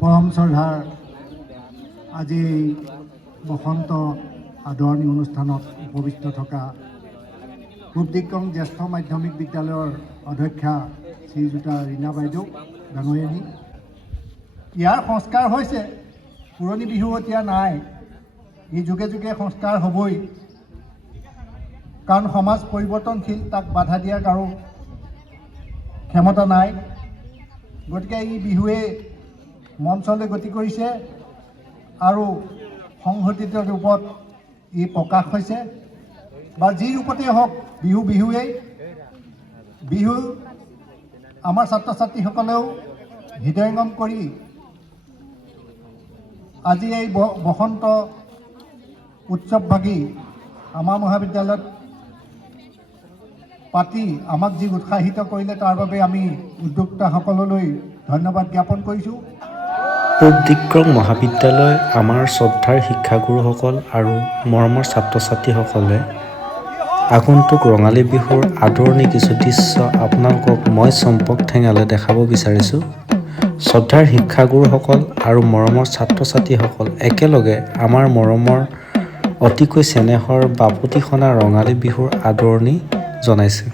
পৰম শ্ৰদ্ধাৰ আজি বসন্ত আদৰণি অনুষ্ঠানত উপবিষ্ট থকা পূব দিক্ৰং জ্যেষ্ঠ মাধ্যমিক বিদ্যালয়ৰ অধ্যক্ষা শ্ৰীযুতা ৰীণা বাইদেউ ডাঙৰীয়ানী। ইয়াৰ সংস্কাৰ হৈছে পুৰণি বিহু এতিয়া নাই, এই যুগে যুগে সংস্কাৰ হ'বই, কাৰণ সমাজ পৰিৱৰ্তনশীল, তাক বাধা দিয়াৰ কাৰো ক্ষমতা নাই। গতিকে এই বিহুৱে মঞ্চলৈ গতি কৰিছে আৰু সংহতিত ৰূপত ই প্ৰকাশ হৈছে, বা যি ৰূপতেই হওক বিহু বিহুৱেই। বিহু আমাৰ ছাত্ৰ ছাত্ৰীসকলেও হৃদয়ঙ্গম কৰি আজি এই বসন্ত উৎসৱভাগী আমাৰ মহাবিদ্যালয়ত পাতি আমাক যি উৎসাহিত কৰিলে তাৰ বাবে আমি উদ্যোক্তাসকললৈ ধন্যবাদ জ্ঞাপন কৰিছোঁ। পূব দিক্ৰং মহাবিদ্যালয় আমাৰ শ্ৰদ্ধাৰ শিক্ষাগুৰুসকল আৰু মৰমৰ ছাত্ৰ ছাত্ৰীসকলে আগন্তুক ৰঙালী বিহুৰ আদৰণি কিছু দৃশ্য আপোনালোকক মই চম্পক ঠেঙালে দেখাব বিচাৰিছোঁ। শ্ৰদ্ধাৰ শিক্ষাগুৰুসকল আৰু মৰমৰ ছাত্ৰ ছাত্ৰীসকল একেলগে আমাৰ মৰমৰ অতিকৈ চেনেহৰ বাপতিসনা ৰঙালী বিহুৰ আদৰণি জনাইছে।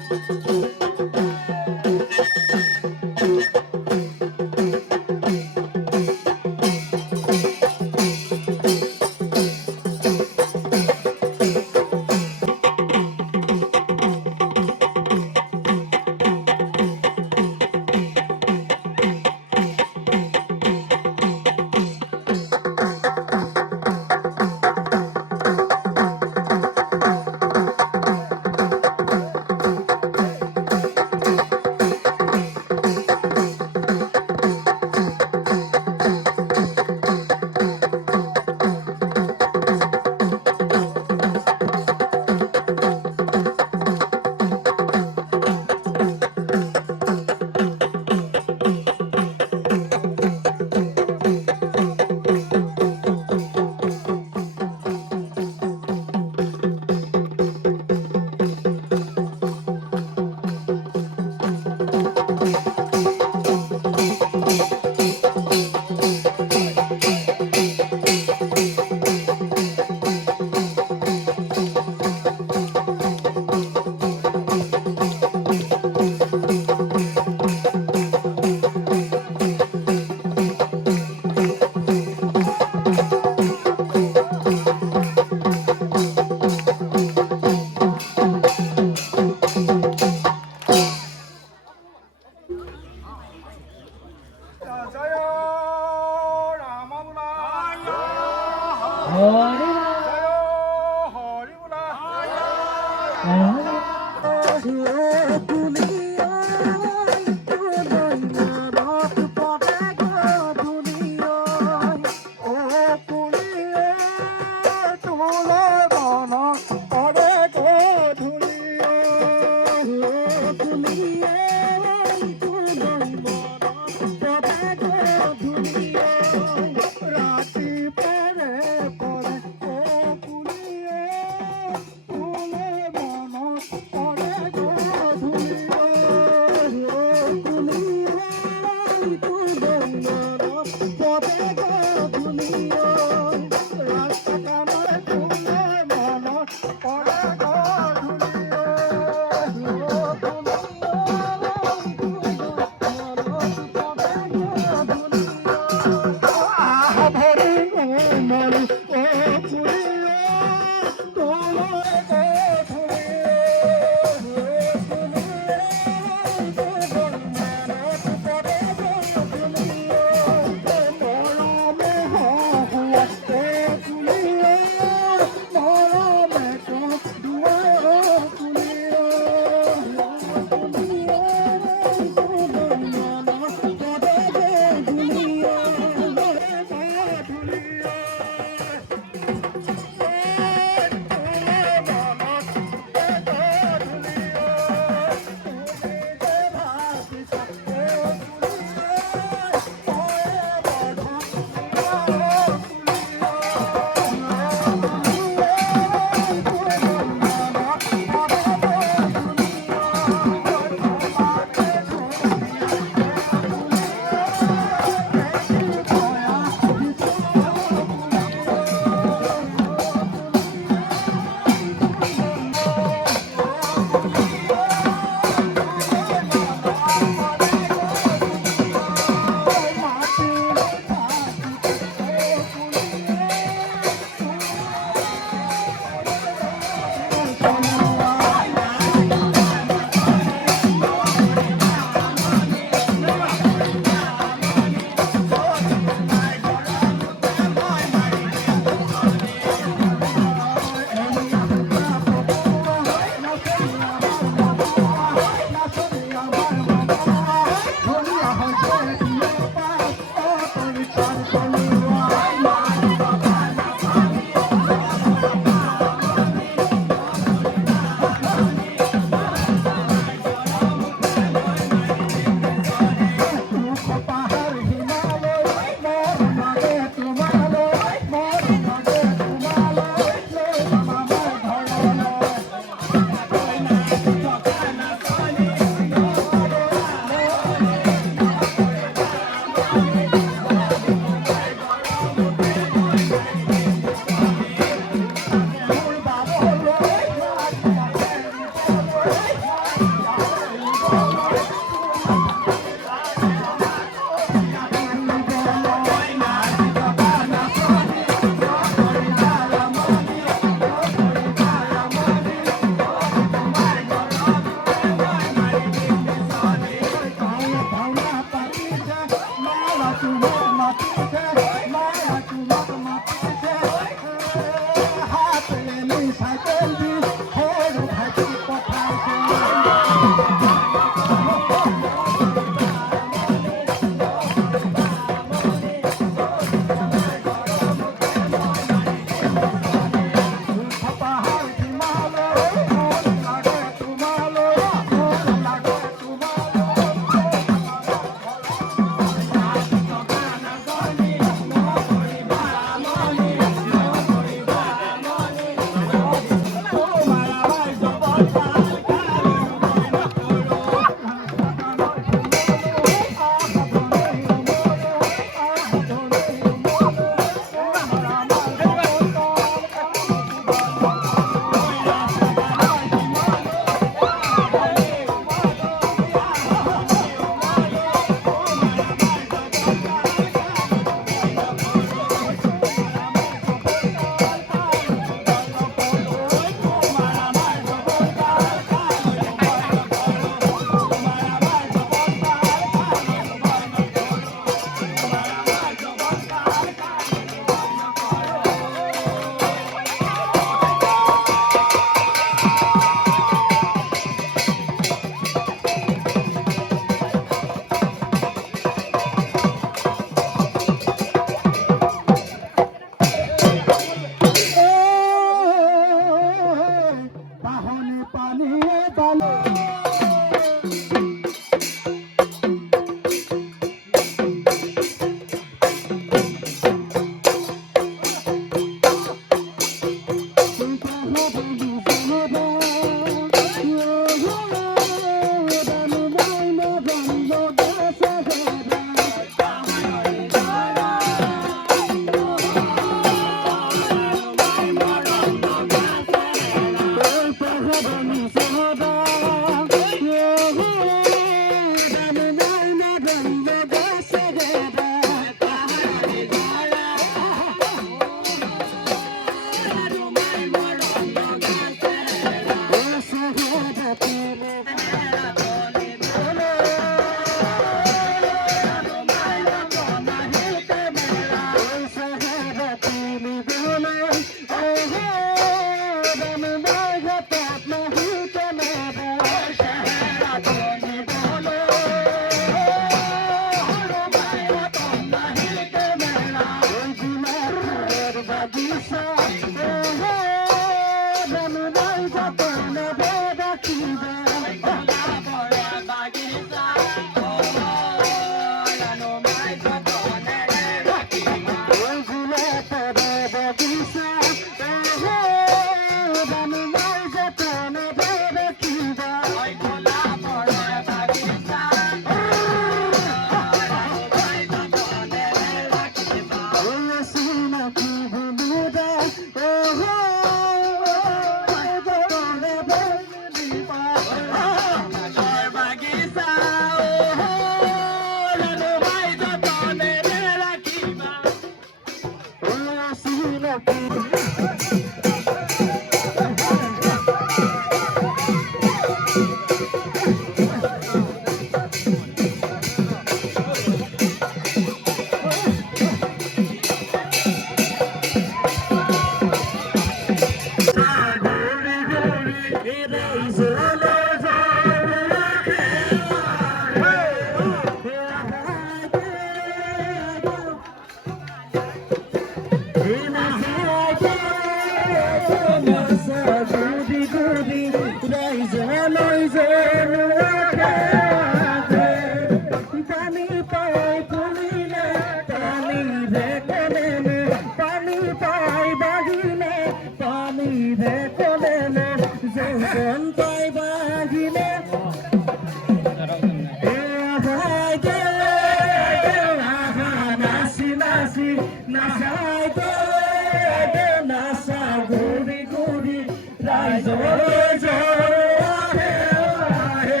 নাচি নাচাই তলে নাচা ঘূৰি ঘূৰি ৰাইজলৈ জয় আহে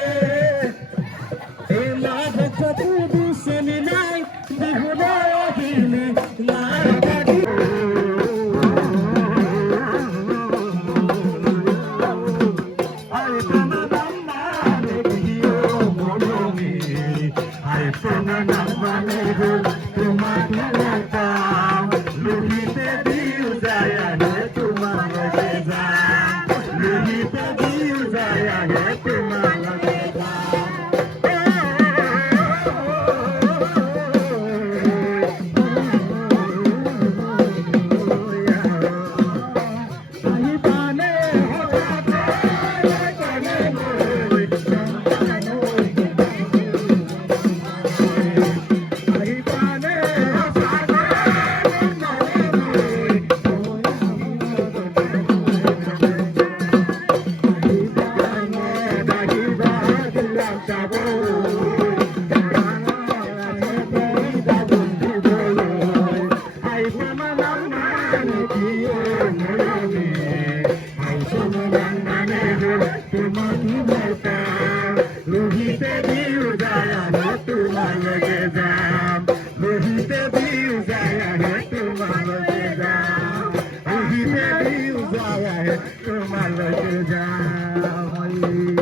এই মাঘ চতুৰ্দশী চেনি নাই বিহুলৈ আহিলে নাৰকাদি লোহিতে বিহু যায় আহে তোমালোকে যাম লোহিতে বিহু যায় আহে তোমালোকে যাম লোহিতে বিহু যায় আহে তোমালোকে যাম